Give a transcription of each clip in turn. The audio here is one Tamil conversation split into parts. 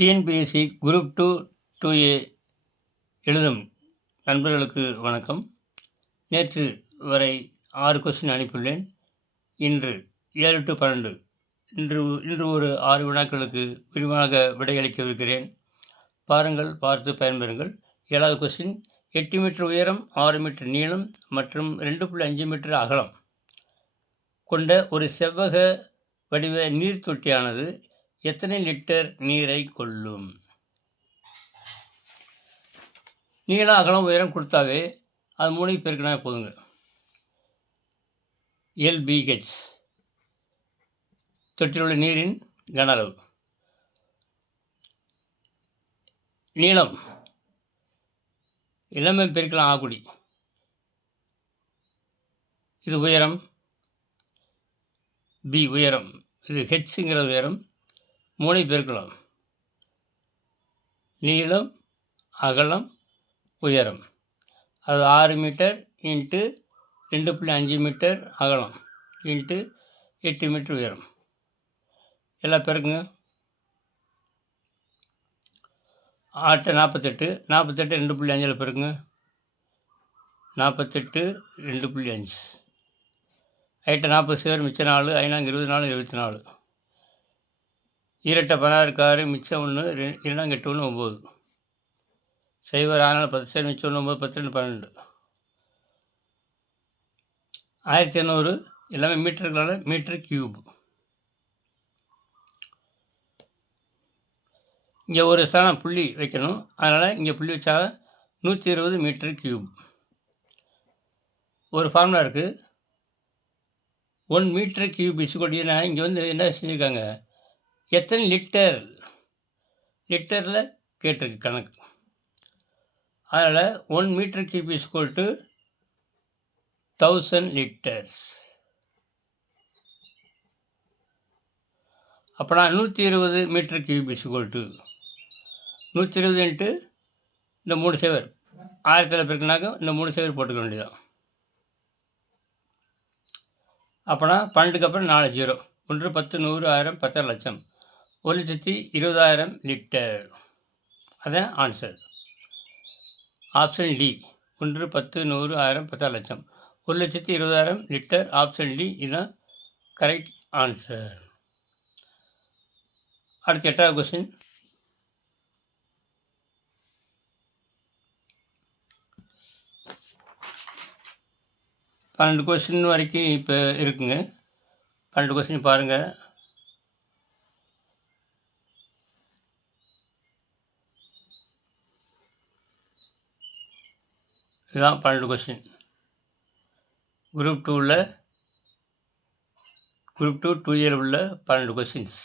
டிஎன்பிஎஸ்சி குரூப் 2A எழுதும் நண்பர்களுக்கு வணக்கம். நேற்று வரை 6 கொஸ்டின் அனுப்பியுள்ளேன். இன்று 7 to 12 இன்று ஒரு 6 வினாக்களுக்கு விரிவாக விடையளிக்கவிருக்கிறேன். பாருங்கள், பார்த்து பயன்பெறுங்கள். 7வது கொஸ்டின், 8 மீட்டர் உயரம், 6 மீட்டர் நீளம் மற்றும் 2.5 மீட்டர் அகலம் கொண்ட ஒரு செவ்வக வடிவ நீர் தொட்டியானது எத்தனை லிட்டர் நீரை கொள்ளும்? நீளம், அகலம், உயரம் கொடுத்தாவே அது 3 பெருக்கினா போதுங்க. LBH தொட்டியில் உள்ள நீரின் கன அளவு. நீளம் எல்லாமே பெருக்கலாம் ஆகுடி. இது உயரம் B, உயரம். இது ஹெச்ங்கிற உயரம். 3 பெருக்கலாம். நீளம், அகலம், உயரம். அது 6 மீட்டர் இன்ட்டு 2.5 மீட்டர் அகலம் இன்ட்டு 8 மீட்டர் உயரம். எல்லாம் பெருக்குங்க. 8 48, 48 2.5 பெருக்குங்க. 48 2.5. 8 40 சேர், மிச்சம் 4, 5 24, 24. ஈரட்டை 16 6, மிச்சம் 1, 2 8 1 9. சைவர் 6 10 சேர், மிச்சம் 1 9, 10 2 12. 1800 எல்லாமே மீட்டருக்களால் மீட்டர் கியூப். இங்கே ஒரு ஸ்தானம் புள்ளி வைக்கணும். அதனால் இங்கே புள்ளி வச்சா 120 மீட்டர் கியூப். ஒரு ஃபார்முலா இருக்குது. 1 மீட்டர் கியூப் இசுகொட்டினா இங்கே என்ன செஞ்சுருக்காங்க, எத்தனை லிட்டரில் கேட்டிருக்கு கணக்கு. அதனால் 1 metre cube equal to 1000 litres. அப்போனா 120 metre cube equal to 120 into இந்த 3 சேவர் 1000 பெருக்குனாக்க இந்த 3 சேவர் போட்டுக்க வேண்டியதான். அப்போனா 12க்கு அப்புறம் 4 0. 1 10 100 1000 10 லட்சம். 1,20,000 லிட்டர். அதான் ஆன்சர். Option D. 1 10 100 1000 10 லட்சம். 1,20,000 லிட்டர். ஆப்ஷன் டி இதுதான் கரெக்ட் ஆன்சர். அடுத்து 8வது கொஸ்டின். பன்னெண்டு கொஸ்டின் வரைக்கும் இப்போ இருக்குங்க. 12 கொஸ்டின் பாருங்கள். இதுதான் 12 கொஸ்டின். குரூப் 2A உள்ள 12 கொஸ்டின்ஸ்.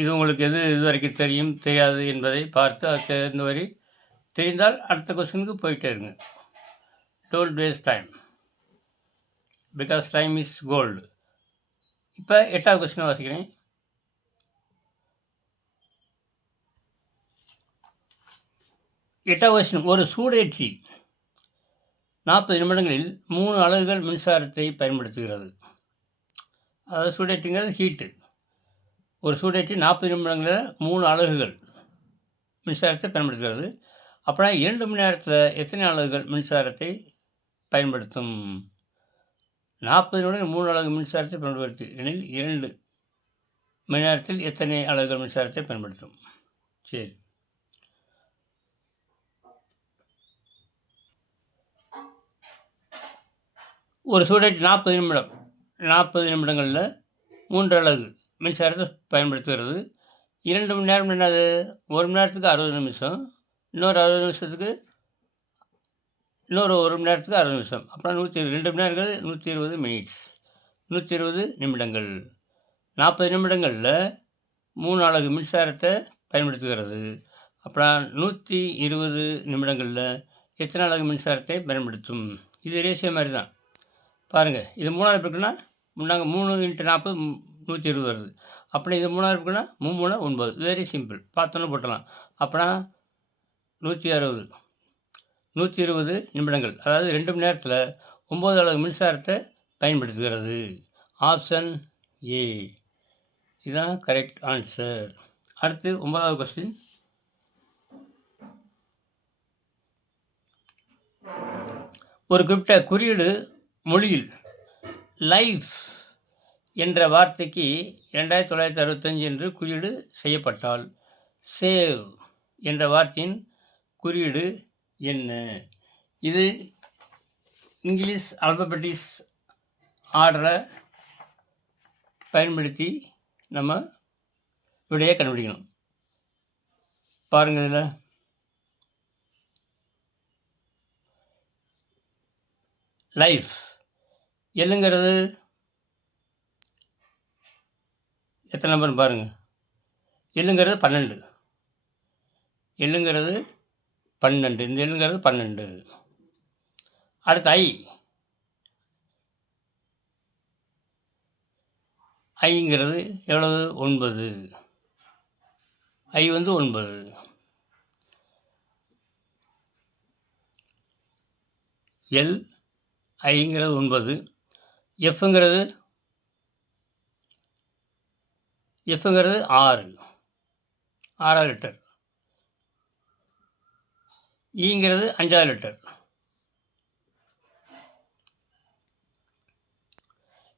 இது உங்களுக்கு இது வரைக்கும் தெரியும் தெரியாது என்பதை பார்த்து அது தெரிந்த வரை தெரிந்தால் அடுத்த கொஸ்டினுக்கு போயிட்டே இருங்க. Don't waste time, because time is gold. இப்போ 8வது கொஸ்டினை வாசிக்கிறேன். கொஸ்டின், ஒரு சூடேற்றி 40 நிமிடங்களில் 3 அலகுகள் மின்சாரத்தை பயன்படுத்துகிறது. அதாவது சூடேற்றிங்கிறது ஹீட்டு. ஒரு சூடேற்றி 40 நிமிடங்களில் 3 அலகுகள் மின்சாரத்தை பயன்படுத்துகிறது. அப்படின்னா 2 மணி நேரத்தில் எத்தனை அலகுகள் மின்சாரத்தை பயன்படுத்தும்? 40 நிமிடங்கள் 3 அலகு மின்சாரத்தை பயன்படுத்தி எனில் 2 மணி நேரத்தில் எத்தனை அலகுகள் மின்சாரத்தை பயன்படுத்தும்? சரி, ஒரு சூடேற்றி 40 நிமிடங்களில் 3 அலகு மின்சாரத்தை பயன்படுத்துகிறது. 2 மணி நேரம் என்னது? 1 மணி நேரத்துக்கு 60 நிமிஷம், இன்னொரு 60 நிமிஷத்துக்கு இன்னொரு 1 மணி நேரத்துக்கு 60 நிமிஷம். அப்புறம் 2 மணி நேரம் 120 மினிட்ஸ், 120 நிமிடங்கள். 40 நிமிடங்களில் 3 அலகு மின்சாரத்தை பயன்படுத்துகிறது. அப்புறம் 120 நிமிடங்களில் எத்தனை அலகு மின்சாரத்தை பயன்படுத்தும்? இது ரேஷியோ மாதிரி தான். பாருங்கள், இது 3 இருக்குன்னா நாங்கள் 3 × 40 120 வருது. அப்படி இது 3 இருக்குன்னா 3 9. வெரி சிம்பிள், பார்த்தோன்னு போட்டலாம். அப்போனா 160 120 நிமிடங்கள், அதாவது 2 மணி நேரத்தில் 9 அலகு மின்சாரத்தை பயன்படுத்துகிறது. Option A. இதுதான் கரெக்ட் ஆன்சர். அடுத்து 9வது கொஸ்டின். ஒரு குறிப்பிட்ட குறியீடு மொழியில் லைஃப் என்ற வார்த்தைக்கு 2965 என்று குறியீடு செய்யப்பட்டால் சேவ் என்ற வார்த்தையின் குறியீடு என்ன? இது இங்கிலீஷ் ஆல்பபெட்டிக்ஸ் ஆர்டரை பயன்படுத்தி நம்ம விடையை கண்டுபிடிக்கணும். பாருங்கள், இதில் லைஃப் எல்லுங்கிறது எத்தனை நம்பர்னு பாருங்கள். எல்லுங்கிறது 12. எல்லுங்கிறது 12. இந்த எல்லுங்கிறது 12. அடுத்து ஐங்கிறது எவ்வளவு? 9. ஐ வந்து 9. எல் ஐங்கிறது 9. எஃப்ங்கிறது 6. 6வது லெட்டர். ஈங்கிறது 5வது லெட்டர்.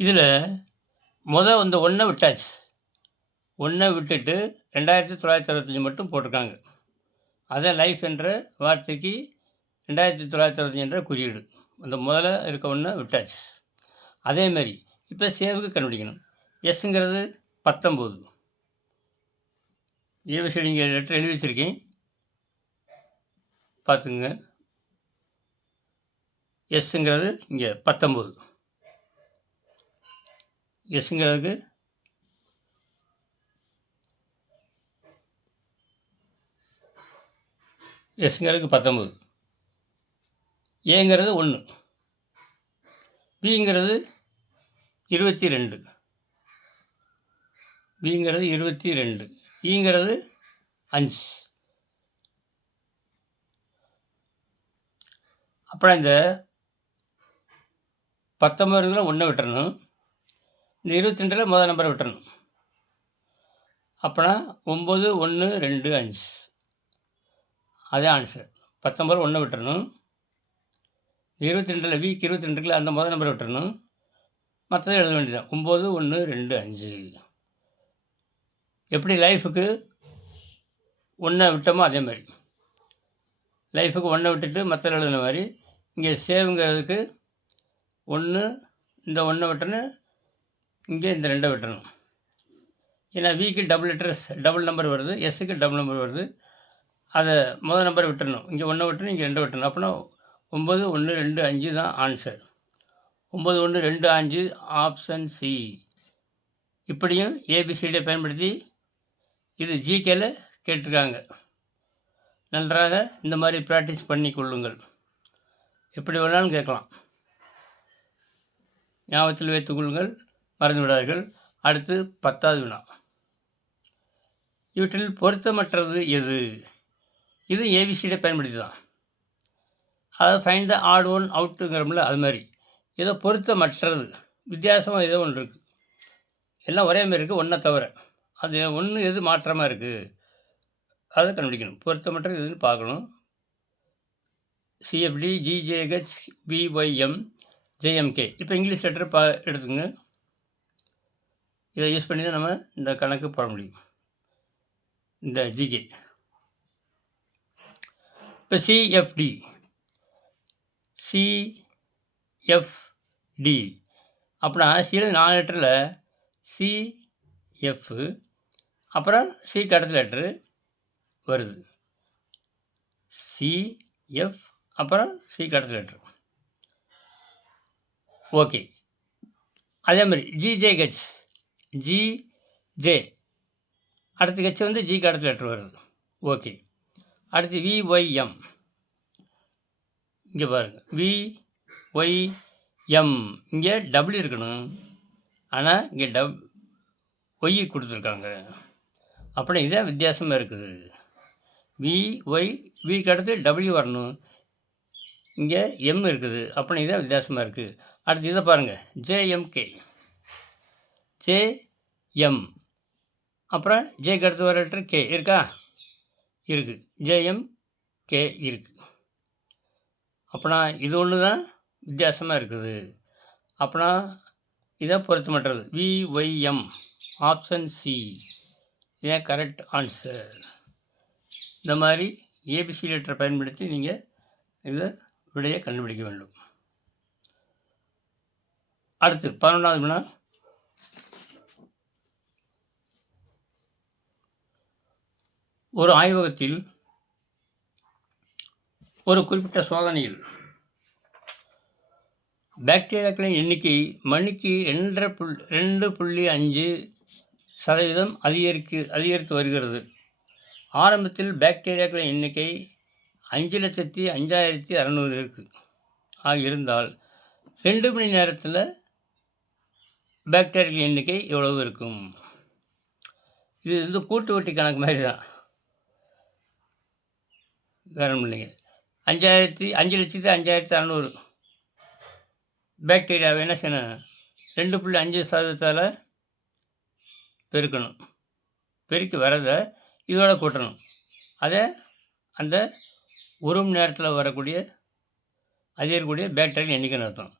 இதில் வந்த 1 விட்டாச்சு. 1 விட்டுட்டு 2965 மட்டும் போட்டிருக்காங்க. அதான் லைஃப் என்ற வார்த்தைக்கு 2965 என்ற குறியீடு. அந்த முதல்ல இருக்க 1 விட்டாச்சு. அதேமாரி இப்போ சேவுக்கு கண்டுபிடிக்கணும். எஸ்ங்கிறது 19. ஏபிசிடி இங்கே லெட்டர் எழுதி வச்சுருக்கேன், பார்த்துங்க. எஸ்ங்கிறது இங்கே 19. எஸ்ங்கிறதுக்கு எஸ்ங்கிறதுக்கு 19. ஏங்கிறது 1. பிங்கிறது 22. பிங்கிறது 22. ஈங்கிறது 5. அப்புறம் இந்த 19 1 விட்டுறணும். இந்த 22 முதல் நம்பரை விட்டுறணும். அப்போனா 9 1 2 5. அதே ஆன்சர். 19 1 விட்டுறணும். 22 வீக் 22 அந்த முதல் நம்பரை விட்டுறணும். மற்றதை எழுத வேண்டியதான். 9 1 2 5. எப்படி லைஃபுக்கு 1 விட்டோமோ அதே மாதிரி லைஃபுக்கு 1 விட்டுட்டு மற்ற எழுதுன மாதிரி இங்கே சேவுங்கிறதுக்கு 1, இந்த 1 விட்டணும், இங்கே இந்த 2 விட்டணும். ஏன்னா வீக்கு டபுள் நம்பர் வருது, எஸ்ஸுக்கு டபுள் நம்பர் வருது. அதை முதல் நம்பர் விட்டுறணும். இங்கே 1 விட்டணும், இங்கே 2 விட்டணும். அப்படின்னா 9 1 2 5 தான் ஆன்சர். 9 1 2 5 option C. இப்படியும் ஏபிசிடியை பயன்படுத்தி இது ஜிகேல கேட்டிருக்காங்க. நன்றாக இந்த மாதிரி ப்ராக்டிஸ் பண்ணி கொள்ளுங்கள். எப்படி வேணாலும் கேட்கலாம். ஞாபகத்தில் வைத்துக் கொள்ளுங்கள், மறந்து விடாதீர்கள். அடுத்து 10வது வினா. இவற்றில் பொருத்தமற்றது எது? இது ஏபிசிடியை பயன்படுத்தி தான். அதாவது ஃபைண்ட் த ஆட் ஒன் அவுட்டுங்கிறோம்ல, அது மாதிரி ஏதோ பொருத்தமற்றது, வித்தியாசமாக ஏதோ ஒன்று இருக்குது. எல்லாம் ஒரே மாதிரி இருக்குது, 1 தவிர. அது 1 எது மாற்றமாக இருக்குது அதை கண்டுபிடிக்கணும். பொருத்தமற்றது எதுன்னு பார்க்கணும். CFT GJH PYM JMK. இப்போ இங்கிலீஷ் லெட்டர் எடுத்துங்க. இதை யூஸ் பண்ணி தான் நம்ம இந்த கணக்கு போட முடியும், இந்த ஜிகே. இப்போ சிஎஃப்டி அப்படின்னா சியில் 4 லெட்டரில் சிஎஃப், அப்புறம் சிக்கு அடுத்த லெட்ரு வருது. சிஎஃப் அப்புறம் சிக்கு அடுத்த லெட்ரு. ஓகே. அதே மாதிரி ஜிஜேஹெச், ஜிஜே அடுத்த ஹெச் வந்து ஜிக்கு அடுத்த லெட்ரு வருது. ஓகே. அடுத்து விஒய்எம். இங்கே பாருங்கள், விஒய்எம். இங்கே டபிள்யூ இருக்கணும், ஆனால் இங்கே ஒய் கொடுத்துருக்காங்க. அப்புறம் இதே வித்தியாசமாக இருக்குது. விக்கு அடுத்து டபிள்யூ வரணும், இங்கே எம் இருக்குது. அப்புறம் இதே வித்தியாசமாக இருக்குது. அடுத்து இதை பாருங்கள், ஜேஎம்கே. ஜேஎம். அப்புறம் ஜேக்கு அடுத்து வர லெட்டர் கே இருக்கா? இருக்குது. ஜேஎம் கே இருக்குது. அப்போனா இது ஒன்று தான் வித்தியாசமாக இருக்குது. அப்போனா இதான் பொருத்தமற்றது. விஒய்எம் ஆப்ஷன் சி இதான் கரெக்ட் ஆன்சர். இந்த மாதிரி ஏபிசி லெட்டரை பயன்படுத்தி நீங்கள் இதை விடையை கண்டுபிடிக்க வேண்டும். அடுத்து 11வது வினா. ஒரு ஆய்வகத்தில் ஒரு குறிப்பிட்ட சோதனையில் பாக்டீரியாக்களின் எண்ணிக்கை மணிக்கு 2.5% அதிகரித்து வருகிறது. ஆரம்பத்தில் பாக்டீரியாக்களின் எண்ணிக்கை 5,05,600 இருந்தால் 2 மணி நேரத்தில் பாக்டீரியாக்களின் எண்ணிக்கை எவ்வளவு இருக்கும்? இது கூட்டு வட்டி கணக்கு மாதிரி தான், வேற ஒன்றும் இல்லைங்க. 5,05,600 பாக்டீரியாவை என்ன செய்யணும்? 2.5% பெருக்கணும். பெருக்கி வரதை இதோட கூட்டணும். அதை அந்த 1 மணி நேரத்தில் அதிகரிக்கக்கூடிய பாக்டீரியா எண்ணிக்கைன்னு அர்த்தம்.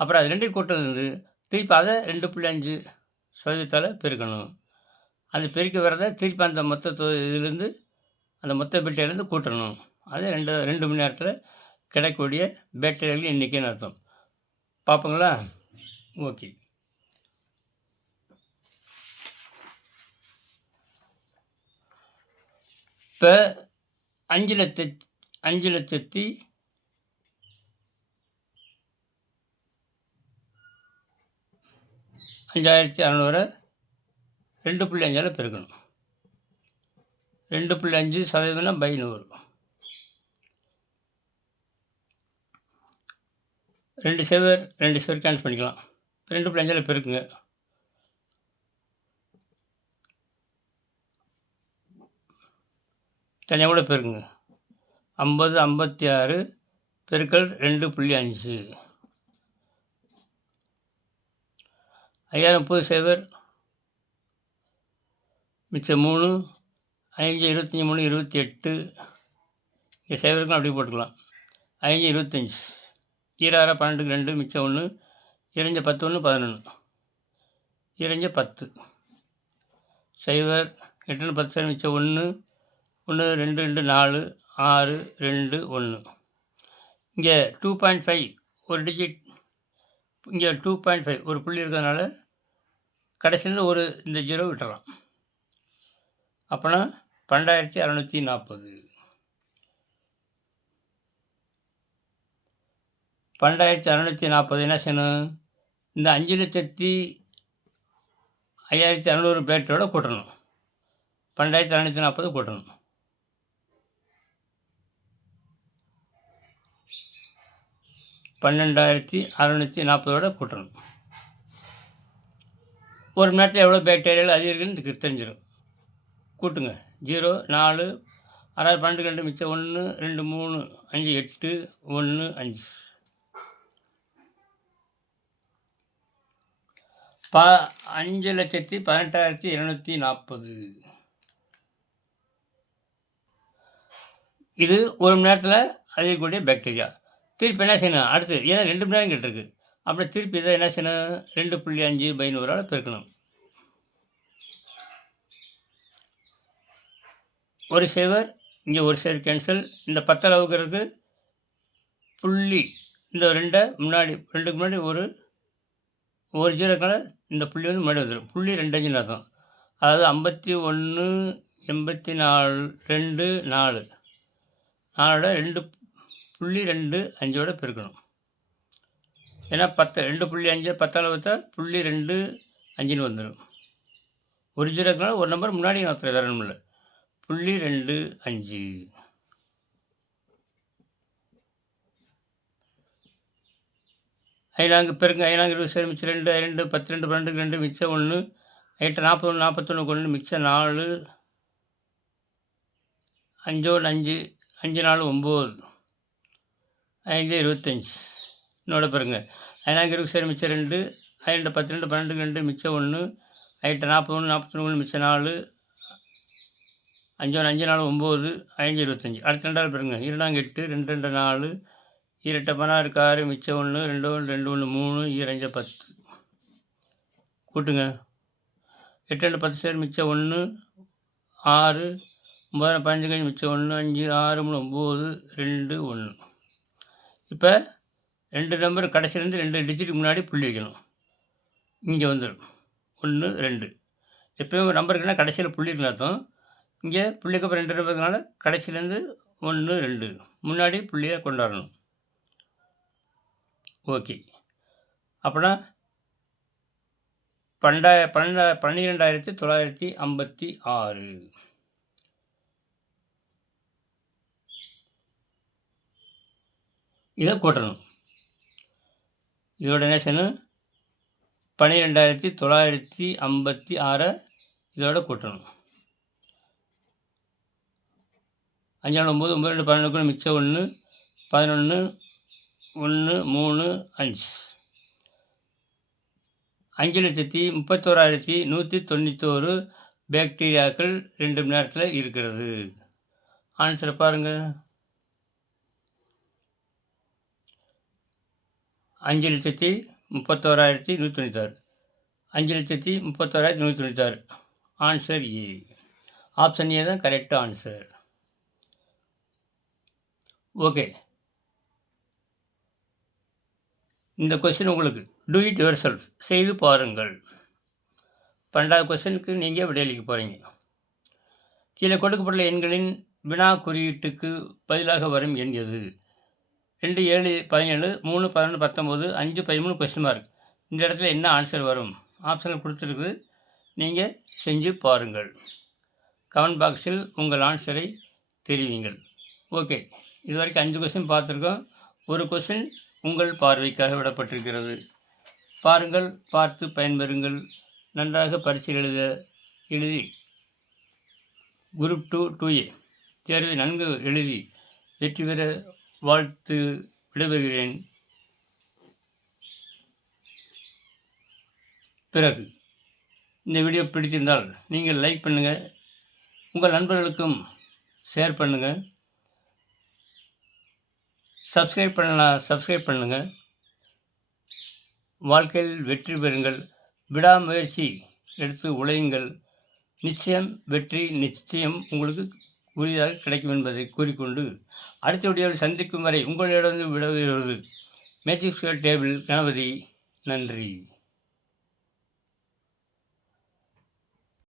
அப்புறம் அது 2 கூட்டத்துலேருந்து திருப்பி அதை 2.5% பெருக்கணும். அது பெருக்கி வரதை திருப்பி அந்த இதுலேருந்து அந்த மொத்த பாக்டீரியாலேருந்து கூட்டணும். அது 2 மணி நேரத்தில் கிடைக்கக்கூடிய பாக்டீரியாக்களின் எண்ணிக்கைன்னு அர்த்தம். பார்ப்போங்களா? ஓகே. இப்போ 5,05,600 2.5 பெருக்கணும். 2.5% பை 100. 2 சேவர் கேன்சல் பண்ணிக்கலாம். 2.5 பெருக்குங்க. தனியாக கூட பெருக்குங்க. 50 56 பெருக்கல் 2.5. 5000 30 சேவர் மிச்சம் 3 5 25 3 28. இங்கே சேவருக்கும் அப்படி போட்டுக்கலாம். 5 25 26 12 2 மிச்சம் 1 2 10 1 11 2 10 சைவர் 8 10 சேவர் மிச்சம் 1 1 2 2 4 6 2 1. இங்கே 2.5 ஒரு டிஜிட், இங்கே 2.5 ஒரு புள்ளி இருக்கிறதுனால கடைசியில் இந்த 0 விட்டுறலாம். அப்போனா 12,640. 12,640 என்ன செய்யணும்? இந்த 5,05,600 பேட்டரோட கூட்டணும். 12,640 கூட்டணும். 12,640 கூட்டணும். ஒரு மணி நேரத்தில் எவ்வளோ பாக்டீரியாவில் அதிகரிக்குன்னு தெரிஞ்சிடும். கூட்டுங்க. 0 4 6 12 2 மிச்சம் 1 2 3 5 8 1 5. 5,18,240. இது ஒரு மணி நேரத்தில் அதிகக்கூடிய பாக்டீரியா. திருப்பி என்ன செய்யணும்? அடுத்து ஏன்னா 2 மணி நேரம் கேட்டிருக்கு. அப்புறம் திருப்பி இதை என்ன செய்யணும்? 2.5 பை 100 பெருக்கணும். ஒரு சேவர் இங்கே ஒரு சேவர் கேன்சல். இந்த 10 அளவுக்கு புள்ளி இந்த 2 முன்னாடி 2க்கு முன்னாடி ஒரு 0 இந்த புள்ளி முன்னாடி வந்துடும். புள்ளி 2.5 அர்த்தம். அதாவது 51 84 2 4 2.25 பெருக்கணும். ஏன்னா 2.5 10 அளவுக்கு புள்ளி 2.5 வந்துடும். ஒரு 0 ஒரு நம்பர் முன்னாடி மாத்திரம் வேறு ஒன்றும் இல்லை. புள்ளி 2.5. ஐநாங்கு பெருங்க. 20 சேர் மிச்சம் 2 2 10 2 12 2 மிச்சம் 1 8 41 41 1 மிச்சம் 4 5 1 5 4 9 5 25. இன்னோட பெருங்க. 20 சேர் மிச்சம் 2 2 10 2 12 2 மிச்சம் 1 8 41 43 மிச்சம் 4 5 1 5 4 9 5 25. அடுத்து 2வது பாருங்க. 2 8 2 2 4 2 16 6 மிச்சம் 1 2 1 2 1 3 2 10. கூட்டுங்க. 8 2 10 சேர் மிச்சம் 1 6 9 15 மிச்சம் 1 5 6 3 9 2 1. இப்போ 2 நம்பர் கடைசியிலேருந்து 2 டிஜிட் முன்னாடி புள்ளி வைக்கணும். இங்கே வந்துடும் 1 2. எப்போயும் ஒரு நம்பருக்குன்னா கடைசியில் புள்ளி இருக்குன்னு அர்த்தம். இங்கே புள்ளிக்கு அப்புறம் 2 நம்பர்னால கடைசியிலேருந்து 1 2 முன்னாடி புள்ளியை கொண்டாடணும். ஓகே. அப்போனா 12,956. இதை கூட்டணும். இதோட நேசனு 12,956 இதோட கூட்டணும். 5 9 9 2 11 மிச்சம் 1 11 1 3 5. 5,31,191 பாக்டீரியாக்கள் 2 மணி நேரத்தில் இருக்கிறது. ஆன்சரை பாருங்கள். 5,31,196. 5,31,196. Answer A. ஆப்ஷன் ஏ தான் கரெக்ட் ஆன்சர். ஓகே. இந்த கொஸ்டின் உங்களுக்கு டூ இட் யுவர் செல்ஃப், செய்து பாருங்கள். 12வது கொஸ்டினுக்கு நீங்கள் விடையளிக்க போகிறீங்க. கீழே கொடுக்கப்பட்டுள்ள எண்களின் வினா குறியீட்டுக்கு பதிலாக வரும் எண் எது? 2 7 17 3 11 19 5 13 கொஸ்டின் மார்க். இந்த இடத்துல என்ன ஆன்சர் வரும்? ஆப்ஷனில் கொடுத்துருக்கு, நீங்கள் செஞ்சு பாருங்கள். கமெண்ட் பாக்ஸில் உங்கள் ஆன்சரை தெரிவிங்கள். ஓகே, இது வரைக்கும் 5 கொஸ்டின் பார்த்துருக்கோம். ஒரு கொஸ்டின் உங்கள் பார்வைக்காக விடப்பட்டிருக்கிறது. பாருங்கள், பார்த்து பயன்பெறுங்கள். நன்றாக பரீட்சை எழுதி குரூப் 2 2A தேர்வை நன்கு எழுதி வெற்றி பெற வாழ்த்து விடைபெறுகிறேன். பிறகு இந்த வீடியோ பிடித்திருந்தால் நீங்கள் லைக் பண்ணுங்கள், உங்கள் நண்பர்களுக்கும் ஷேர் பண்ணுங்கள், சப்ஸ்கிரைப் பண்ணுங்கள். வாழ்க்கையில் வெற்றி பெறுங்கள். விடாமுயற்சி எடுத்து உழையுங்கள். நிச்சயம் வெற்றி நிச்சயம் உங்களுக்கு உறுதியாக கிடைக்கும் என்பதை கூறிக்கொண்டு அடுத்த வீடியோவில் சந்திக்கும் வரை உங்களிடம் விடைபெறுவது மேஜிக் ஸ்கொயர் டேபிள் கணபதி. நன்றி.